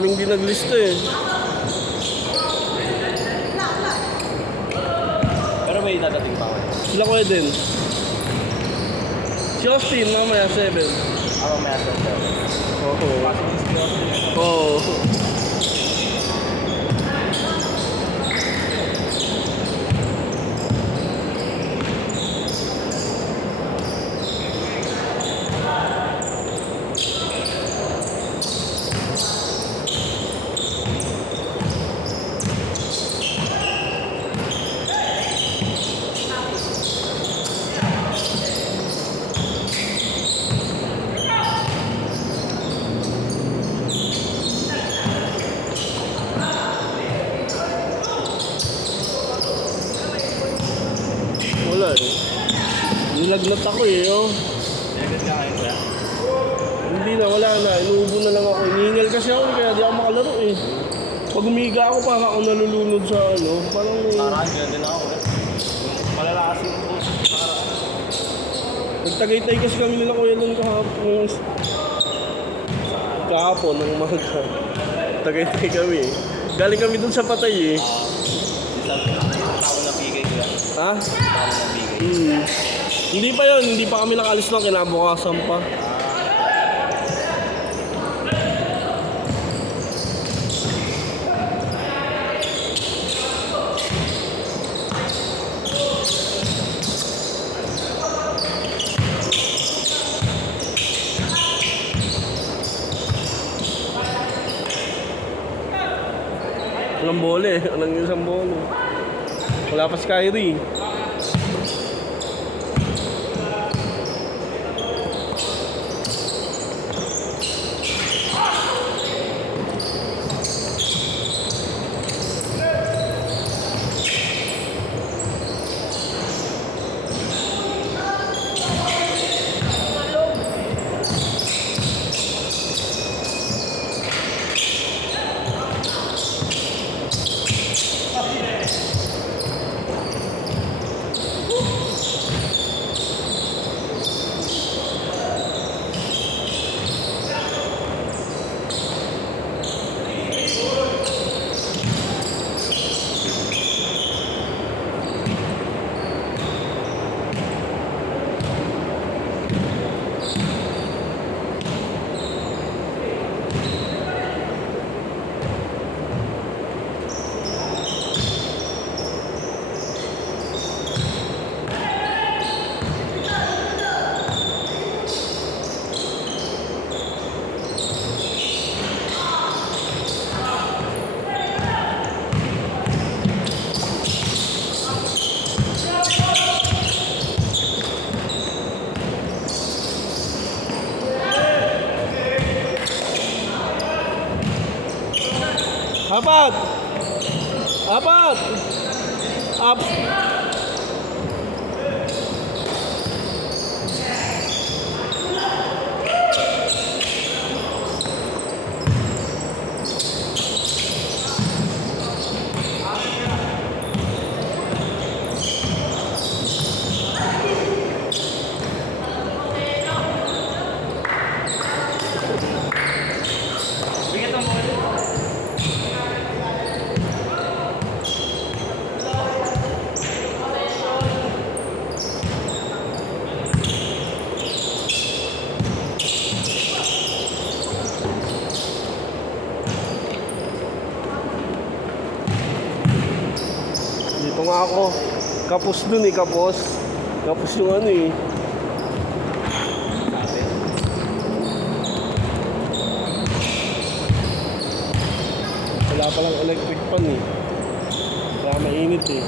Maraming din naglista eh. Pero may dadating pa ako. Sila ko din. Si Austin, mamaya 7. Mamaya 7. Oo. Oo. Wala eh. Nilagnat ako eh, oh. Nilagnat ka kayo ba? Hindi na, wala na. Inuubo na lang ako. Inihingal kasi ako kaya di ako makalaro eh. Pag umiga ako, parang ako nalulunod sa ano. Parang may... Parang ganyan din ako eh. Malalakas yung puso. Nagtagaytay kasi kami nila kuya nun kahapon. Kahapon ng umaga. Tagaytay kami eh. Galing kami dun sa patay eh. Isang tao na bigay ko yan. Ha? Tao na bigay. Hindi pa yun, hindi pa kami nakalis na, kinabukasan pa. Walang bola eh, walang isang bola. Wala pa si Kyrie. Apat! Apat! Up! Bigat ang bola. Dito nga ako. Kapos dun eh, kapos. Kapos yung ano eh. Wala palang electric pan eh. Kaya mainit eh.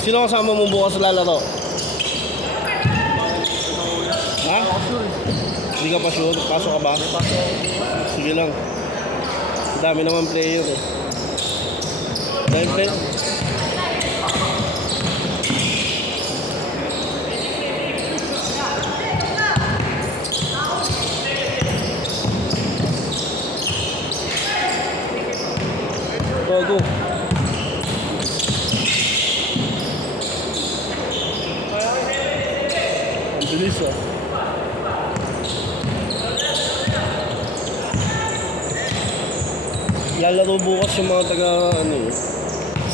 Sino kasama mo bukas lalaro? Ha? Hindi ka pa sure? Pasok ka ba? Sige lang. Dami naman player eh. Dami player? Bago. Ang bilis ah. Lalaro bukas yung mga taga ano eh,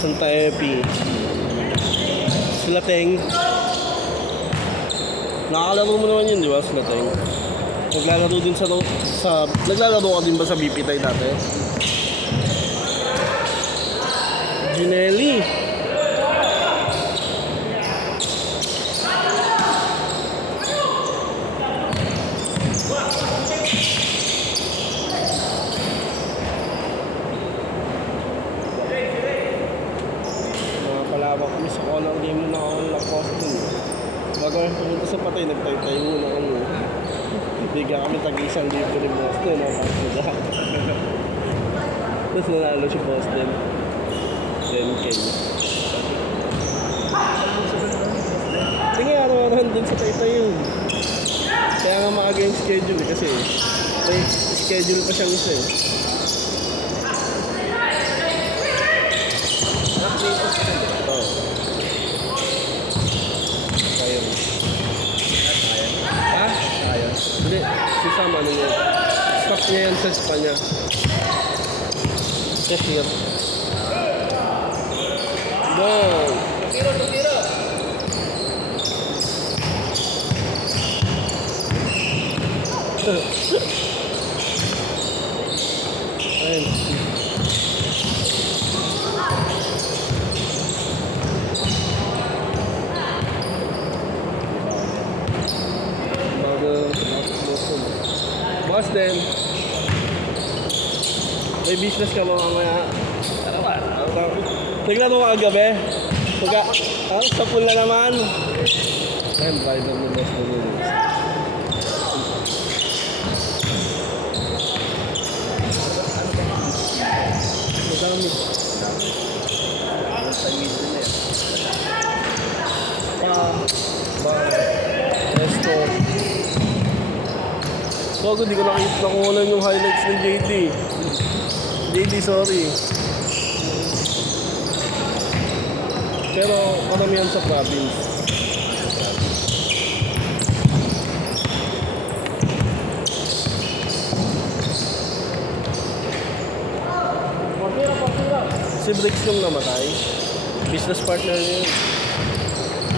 Santa Epi. Sila Teng. Nakakalaro mo naman yun, di ba? Sila Teng. Naglalaro din naglalaro ka din ba sa BP tayo dati? Ginelli. Palawak kami sa color game na nakapost dun. Bago kami pumunta sa patay, nagtay-tay muna kami. Bigyan kami tag-isang libo ni Boston. Tapos nanalo si Boston. 10K. Tingnan araw-araw dun sa taytay yun. Kaya nga maaga yung schedule eh, kasi may schedule pa siyang isa eh. Oo. Kaya rin. Ha? Kaya. Hindi, si Sam ano yun. Stock niya yan sa Espanya. Cashier. Wow. Tiro. Ayun. Boss din. May business ka ba mamaya? Naglaro ka kagabi? Sa pool na naman? Ayun, rider mo boss na yun. Madami. Resto. Bago di ko nakuha lang yung highlights ng JD. Sorry. Pero karamihan sa province. Si Briggs yung namatay. Business partner niya yun.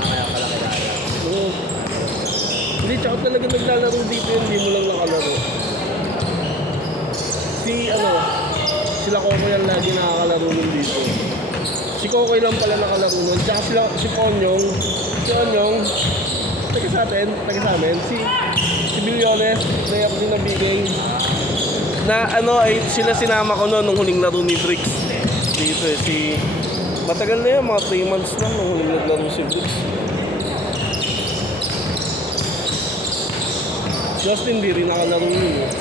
Kaya pala kilala. Oo. Hindi, tsaka talaga naglalaro dito yun. Hindi mo lang nakalaro. Sila Kokoy yan lagi nakakalaro nun dito. Si Kokoy lang pala nakalaro nun. Tsaka si Onyong. Si Onyong, taga sa amin. Si Bilyones, nayak din nabigay. Na sila sinama ko noon nung huling laro ni Briggs. Dito eh, matagal na yan, mga 3 months na nung huling naglaro si Briggs. Justin di rin nakalaro yun eh.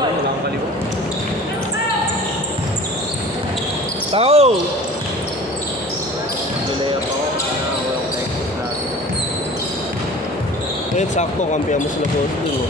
Wala akong baliw. Tao! Tulayap ako. Walang practice lagi. Ngayon, sakto, kampiyan mo sila boss din mo.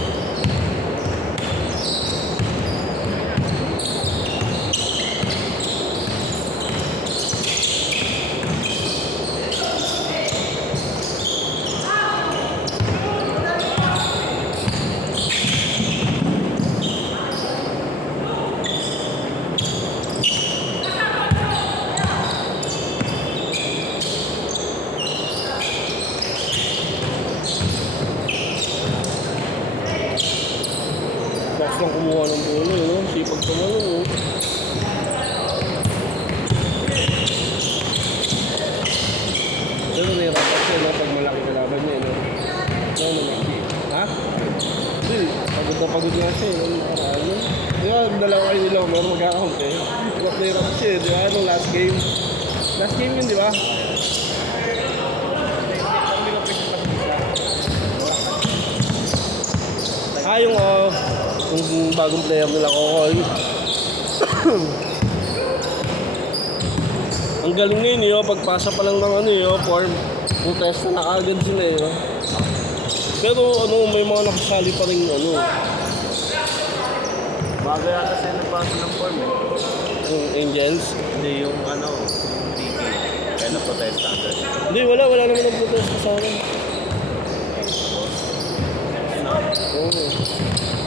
Box lang kumuha ng puno, no? Sipag tumalo, no? Pero nahirapan siya, no? Pag malaki kalaban niya, no? No, naman. Ha? Hindi, pagod nga siya, no? Nakaraan yun. Di ba, dalawa kayo nila, meron mag-account, eh. Hirap siya, di ba? Nung last game. Last game yun, di ba? Yung bagong player nila Kokoy. Ang galing ngayon pagpasa pa lang ng form, protesta na agad sila Pero ano, may mga nakasali pa rin ano, Bago yata sa'yo nagpasa ng form eh. yung Angels. Hindi yung ano, yung DP. Kaya na-protest agad. Hindi, wala naman ang protesta sa akin. Ayun, Oo.